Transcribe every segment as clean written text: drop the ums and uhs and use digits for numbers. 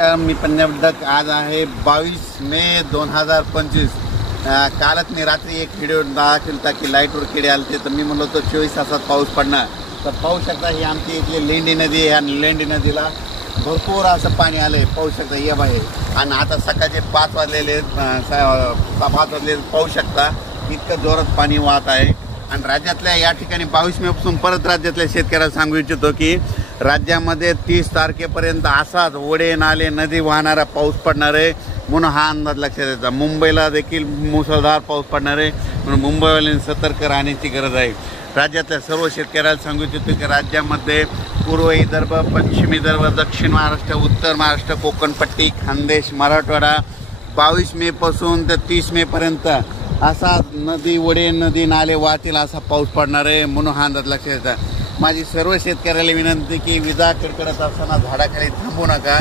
मी पंजाबडक आज आहे 22 मे 2025। कालच मी रात्री एक व्हिडिओ दाखवला की लाईटवर किडे आले तर मी म्हणलो तो 24 तासात पाऊस पडणार। तर पाहू शकता ही आमची इथली लेंडी नदी आहे आणि लेंडी नदीला भरपूर असं पाणी आलंय, पाहू शकता ये बाहेर। आणि आता सकाळचे 5 वाजलेले पाहू शकता इतकं जोरात पाणी वाहत आहे। आणि राज्यातल्या या ठिकाणी 22 मे पासून परत राज्यातल्या शेतकऱ्याला सांगू इच्छितो की राज्यामध्ये 30 तारखेपर्यंत असाच ओढे नाले नदी वाहणारा पाऊस पडणार आहे, म्हणून हा अंदाज लक्षात येतो। मुंबईला देखील मुसळधार पाऊस पडणार आहे, म्हणून मुंबईवाल्यांनी सतर्क राहण्याची गरज आहे। राज्यातल्या सर्व शेतकऱ्याला सांगू इच्छितो की राज्यामध्ये पूर्व विदर्भ, पश्चिम विदर्भ, दक्षिण महाराष्ट्र, उत्तर महाराष्ट्र, कोकणपट्टी, खानदेश, मराठवाडा 22 मे पासून ते 30 मे पर्यंत असा नदी ओढे नदी नाले वाहतील असा पाऊस पडणार आहे, म्हणून हा अंदाज लक्षात येतो। माझी सर्व शेतकऱ्याला विनंती की विजा कडकडत असताना झाडाखाली थांबू नका।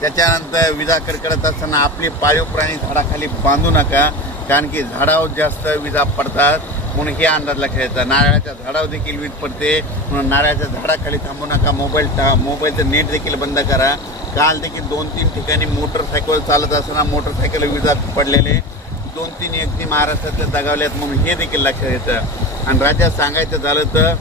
त्याच्यानंतर विजा कडकडत असताना आपले पाळीव प्राणी झाडाखाली बांधू नका, कारण की झाडावर जास्त विजा पडतात, म्हणून हे अंदाज लक्षात येतात। नारळाच्या झाडावर देखील वीज पडते, म्हणून नारळाच्या झाडाखाली थांबू नका। मोबाईलचं नेट देखील बंद करा। काल देखील 2-3 ठिकाणी मोटरसायकल चालत असताना मोटरसायकल विजा पडलेले 2-3 व्यक्ती महाराष्ट्रातल्या दगावल्यात, म्हणून हे देखील लक्षात येतं। आणि राज्यात सांगायचं झालं तर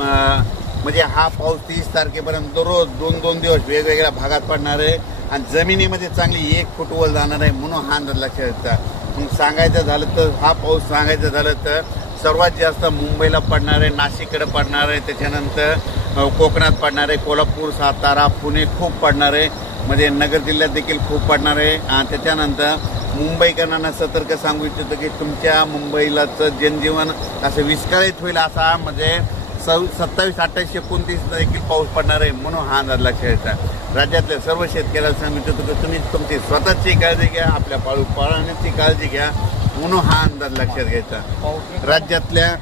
म्हणजे हा पाऊस 30 तारखेपर्यंत रोज 2-2 दिवस वेगवेगळ्या भागात पडणार आहे आणि जमिनीमध्ये चांगली 1 फूट वर जाणार आहे, म्हणून हा अंदाज लक्षात येतं। मग सांगायचं झालं तर हा पाऊस सांगायचं झालं तर सर्वात जास्त मुंबईला पडणार आहे, नाशिककडे पडणार आहे, त्याच्यानंतर कोकणात पडणार आहे, कोल्हापूर, सातारा, पुणे खूप पडणार आहे, म्हणजे नगर जिल्ह्यात देखील खूप पडणार आहे। आणि त्याच्यानंतर मुंबईकरांना सतर्क सांगू इच्छितो की तुमच्या मुंबईलाचं जनजीवन असं विस्कळीत होईल असा म्हणजे 27, 28, 29 देखील पाऊस पडणार आहे, म्हणून हा अंदाज लक्षात येतात। राज्यातल्या सर्व शेतकऱ्याला सांगू इच्छितो की तुम्ही तुमची स्वतःची काळजी घ्या, आपल्या पाळण्याची काळजी घ्या, म्हणून हा अंदाज लक्षात घ्यायचा। राज्यातल्या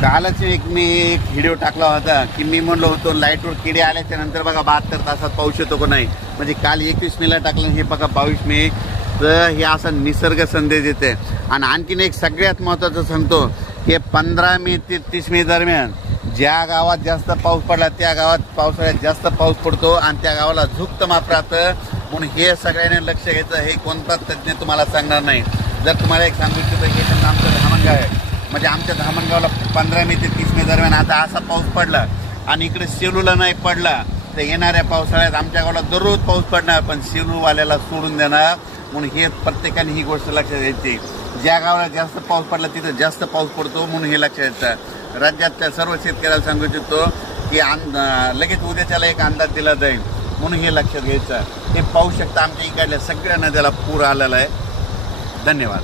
कालच मी एक व्हिडिओ टाकला होता की मी म्हणलो होतो लाईटवर किडे आल्याच्या नंतर बघा 72 तासात पाऊस येतो का नाही, म्हणजे काल 21 मेला टाकलं, हे बघा 22 मे। तर हे असा निसर्ग संदेश येते। आणि आणखीन एक सगळ्यात महत्त्वाचं सांगतो की 15 मे ते 30 मे दरम्यान ज्या गावात जास्त पाऊस पडला त्या गावात पावसाळ्यात जास्त पाऊस पडतो आणि त्या गावाला झुकत माप राहतं, म्हणून हे सगळ्यांनी लक्ष घ्यायचं। हे कोणताच तज्ज्ञ तुम्हाला सांगणार नाही। जर तुम्हाला एक सांगू इच्छितो की आमचं धामणगाव आहे, म्हणजे आमच्या धामणगावला 15 मे ते 30 मे दरम्यान आता असा पाऊस पडला आणि इकडे सेलूला नाही पडला तर येणाऱ्या पावसाळ्यात आमच्या गावाला दररोज पाऊस पडणार, पण सेलूवाल्याला सोडून देणार, म्हणून हे प्रत्येकाने ही गोष्ट लक्षात घ्यायची। ज्या गावाला जास्त पाऊस पडला तिथं जास्त पाऊस पडतो, म्हणून हे लक्षात येतं। राज्यातल्या सर्व शेतकऱ्याला सांगू इच्छितो की लगेच उद्याच्याला एक अंदाज दिला जाईल, म्हणून हे लक्षात घ्यायचं। हे पाहू शकता आमच्या इकडल्या सगळ्या नद्याला पूर आलेला आहे। धन्यवाद।